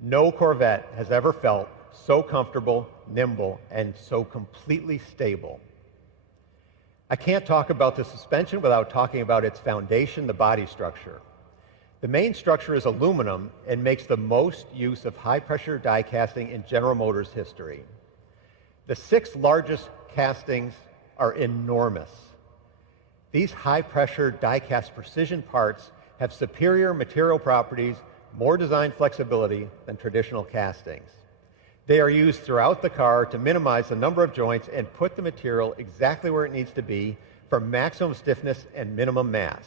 No Corvette has ever felt so comfortable, nimble, and so completely stable. I can't talk about the suspension without talking about its foundation, the body structure. The main structure is aluminum and makes the most use of high-pressure die casting in General Motors history. The 6 largest castings are enormous. These high-pressure die-cast precision parts have superior material properties, more design flexibility than traditional castings. They are used throughout the car to minimize the number of joints and put the material exactly where it needs to be for maximum stiffness and minimum mass.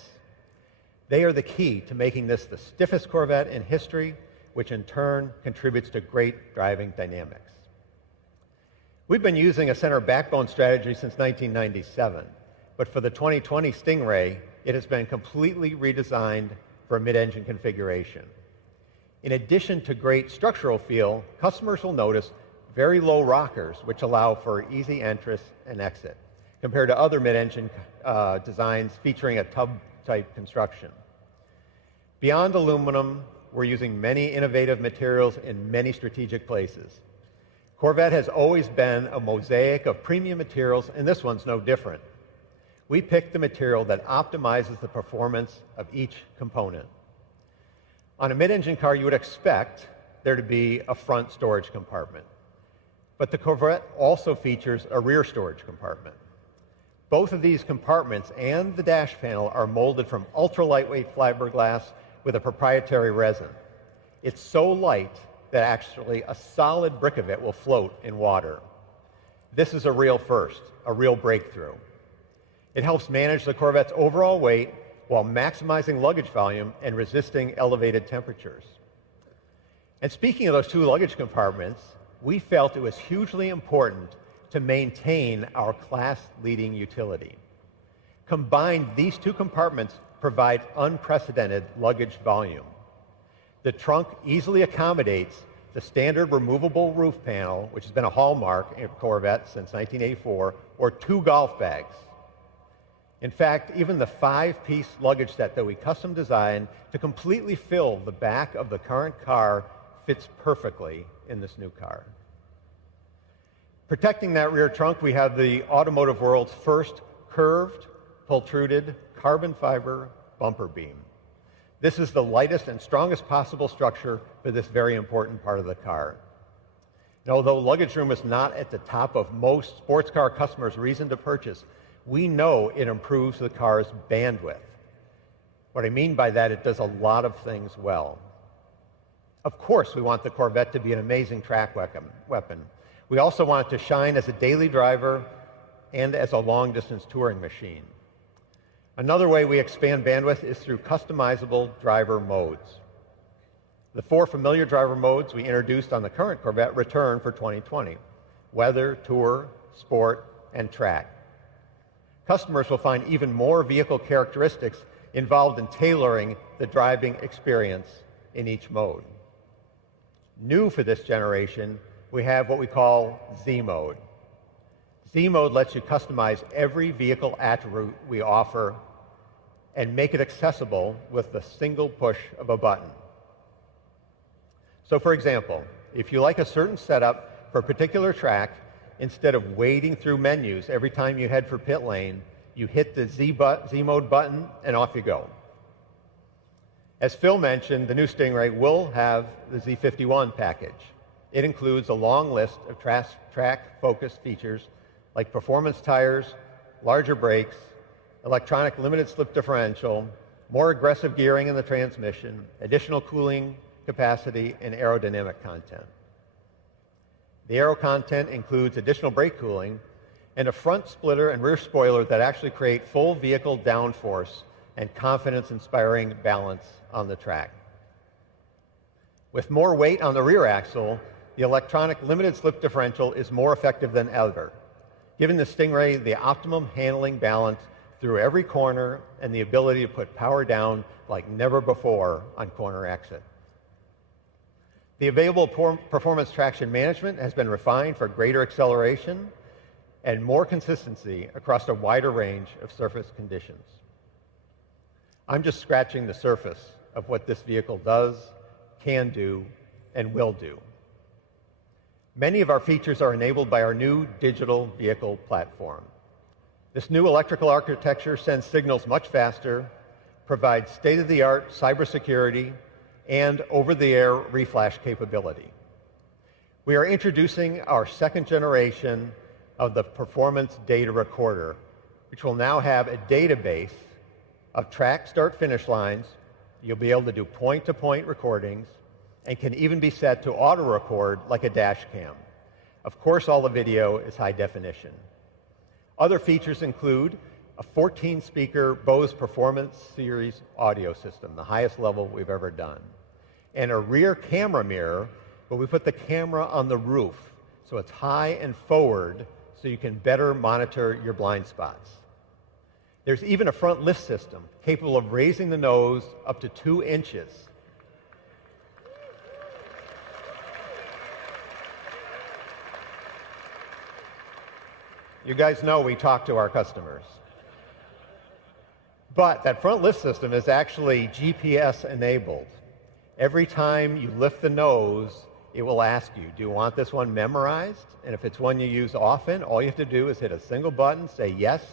They are the key to making this the stiffest Corvette in history, which in turn contributes to great driving dynamics. We've been using a center backbone strategy since 1997, but for the 2020 Stingray, it has been completely redesigned for a mid-engine configuration. In addition to great structural feel, customers will notice very low rockers, which allow for easy entrance and exit, compared to other mid-engine designs featuring a tub-type construction. Beyond aluminum, we're using many innovative materials in many strategic places. Corvette has always been a mosaic of premium materials, and this one's no different. We picked the material that optimizes the performance of each component. On a mid-engine car, you would expect there to be a front storage compartment, but the Corvette also features a rear storage compartment. Both of these compartments and the dash panel are molded from ultra-lightweight fiberglass with a proprietary resin. It's so light that actually a solid brick of it will float in water. This is a real first, a real breakthrough. It helps manage the Corvette's overall weight while maximizing luggage volume and resisting elevated temperatures. And speaking of those 2 luggage compartments, we felt it was hugely important to maintain our class-leading utility. Combined, these 2 compartments provide unprecedented luggage volume. The trunk easily accommodates the standard removable roof panel, which has been a hallmark in Corvette since 1984, or 2 golf bags. In fact, even the 5-piece luggage set that we custom designed to completely fill the back of the current car fits perfectly in this new car. Protecting that rear trunk, we have the automotive world's first curved, pultruded carbon fiber bumper beam. This is the lightest and strongest possible structure for this very important part of the car. And although luggage room is not at the top of most sports car customers' reason to purchase, we know it improves the car's bandwidth. What I mean by that, it does a lot of things well. Of course, we want the Corvette to be an amazing track weapon. We also want it to shine as a daily driver and as a long-distance touring machine. Another way we expand bandwidth is through customizable driver modes. The 4 familiar driver modes we introduced on the current Corvette return for 2020: weather, tour, sport, and track. Customers will find even more vehicle characteristics involved in tailoring the driving experience in each mode. New for this generation, we have what we call Z Mode. Z Mode lets you customize every vehicle attribute we offer and make it accessible with the single push of a button. So for example, if you like a certain setup for a particular track, instead of wading through menus every time you head for pit lane, you hit the Z Mode button and off you go. As Phil mentioned, the new Stingray will have the Z51 package. It includes a long list of track-focused features like performance tires, larger brakes, electronic limited slip differential, more aggressive gearing in the transmission, additional cooling capacity, and aerodynamic content. The aero content includes additional brake cooling and a front splitter and rear spoiler that actually create full vehicle downforce and confidence-inspiring balance on the track. With more weight on the rear axle, the electronic limited slip differential is more effective than ever, giving the Stingray the optimum handling balance through every corner and the ability to put power down like never before on corner exit. The available performance traction management has been refined for greater acceleration and more consistency across a wider range of surface conditions. I'm just scratching the surface of what this vehicle does, can do, and will do. Many of our features are enabled by our new digital vehicle platform. This new electrical architecture sends signals much faster, provides state-of-the-art cybersecurity, and over-the-air reflash capability. We are introducing our second generation of the performance data recorder, which will now have a database of track start-finish lines. You'll be able to do point-to-point recordings and can even be set to auto-record like a dash cam. Of course, all the video is high definition. Other features include a 14-speaker Bose Performance Series audio system, the highest level we've ever done, and a rear camera mirror, but we put the camera on the roof, so it's high and forward, so you can better monitor your blind spots. There's even a front lift system capable of raising the nose up to 2 inches. You guys know we talk to our customers. But that front lift system is actually GPS enabled. Every time you lift the nose, it will ask you, do you want this one memorized? And if it's one you use often, all you have to do is hit a single button, say yes.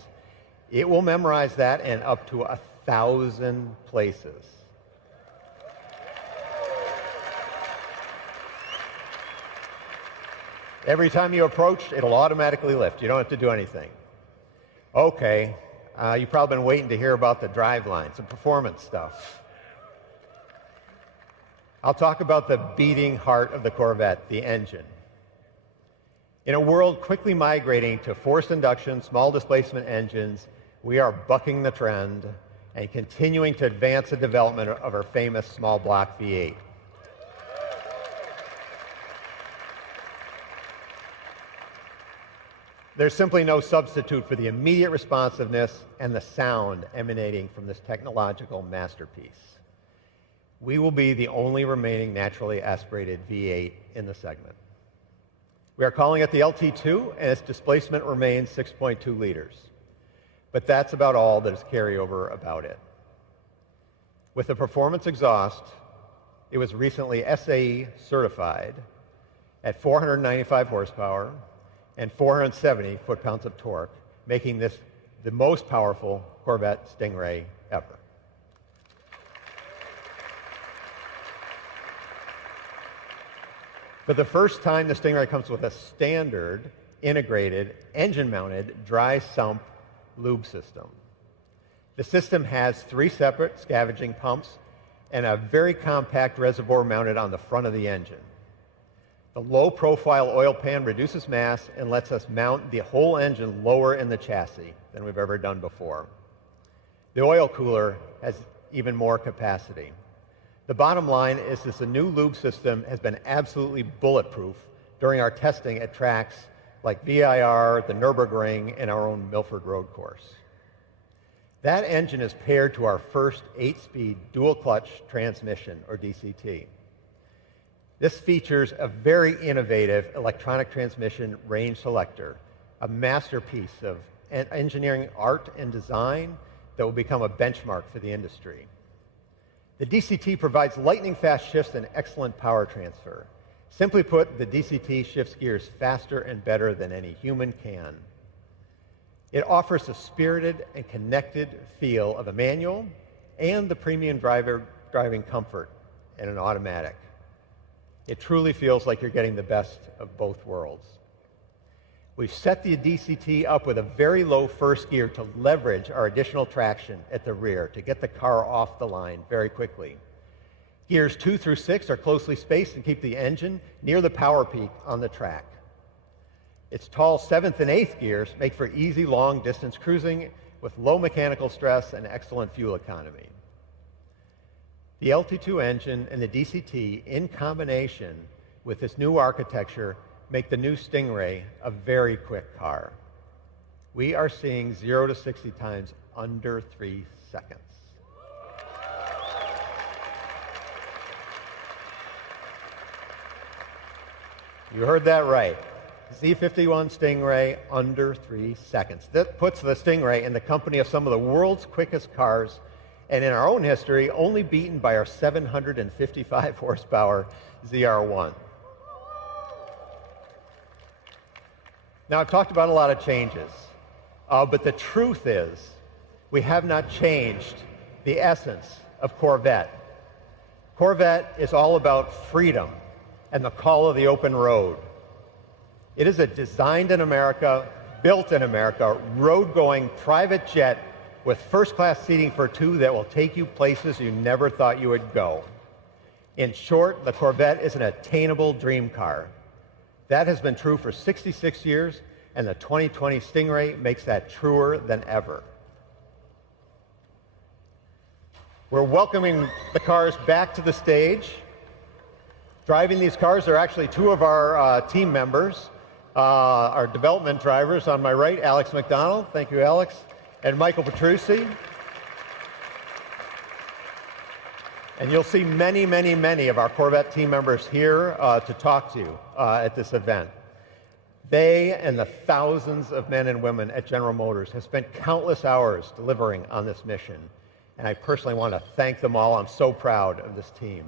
It will memorize that and up to 1,000 places. Every time you approach, it'll automatically lift. You don't have to do anything. Okay, you've probably been waiting to hear about the driveline, some performance stuff. I'll talk about the beating heart of the Corvette, the engine. In a world quickly migrating to forced induction, small displacement engines, we are bucking the trend and continuing to advance the development of our famous small block V8. There's simply no substitute for the immediate responsiveness and the sound emanating from this technological masterpiece. We will be the only remaining naturally aspirated V8 in the segment. We are calling it the LT2, and its displacement remains 6.2 liters. But that's about all that is carryover about it. With the performance exhaust, it was recently SAE certified at 495 horsepower and 470 foot-pounds of torque, making this the most powerful Corvette Stingray ever. For the first time, the Stingray comes with a standard, integrated, engine-mounted, dry sump lube system. The system has 3 separate scavenging pumps and a very compact reservoir mounted on the front of the engine. The low-profile oil pan reduces mass and lets us mount the whole engine lower in the chassis than we've ever done before. The oil cooler has even more capacity. The bottom line is that the new lube system has been absolutely bulletproof during our testing at tracks like VIR, the Nürburgring, and our own Milford Road course. That engine is paired to our first 8-speed dual-clutch transmission, or DCT. This features a very innovative electronic transmission range selector, a masterpiece of engineering art and design that will become a benchmark for the industry. The DCT provides lightning-fast shifts and excellent power transfer. Simply put, the DCT shifts gears faster and better than any human can. It offers the spirited and connected feel of a manual and the premium driving comfort in an automatic. It truly feels like you're getting the best of both worlds. We've set the DCT up with a very low first gear to leverage our additional traction at the rear to get the car off the line very quickly. Gears 2 through 6 are closely spaced and keep the engine near the power peak on the track. Its tall 7th and 8th gears make for easy long-distance cruising with low mechanical stress and excellent fuel economy. The LT2 engine and the DCT, in combination with this new architecture, make the new Stingray a very quick car. We are seeing 0 to 60 times under 3 seconds. You heard that right. Z51 Stingray under 3 seconds. That puts the Stingray in the company of some of the world's quickest cars and in our own history, only beaten by our 755 horsepower ZR1. Now, I've talked about a lot of changes, but the truth is, we have not changed the essence of Corvette. Corvette is all about freedom and the call of the open road. It is a designed in America, built in America, road-going private jet with first-class seating for two that will take you places you never thought you would go. In short, the Corvette is an attainable dream car. That has been true for 66 years, and the 2020 Stingray makes that truer than ever. We're welcoming the cars back to the stage. Driving these cars are actually two of our team members, our development drivers. On my right, Alex McDonald, thank you, Alex, and Michael Petrucci. And you'll see many, many, many of our Corvette team members here to talk to you at this event. They and the thousands of men and women at General Motors have spent countless hours delivering on this mission. And I personally want to thank them all. I'm so proud of this team.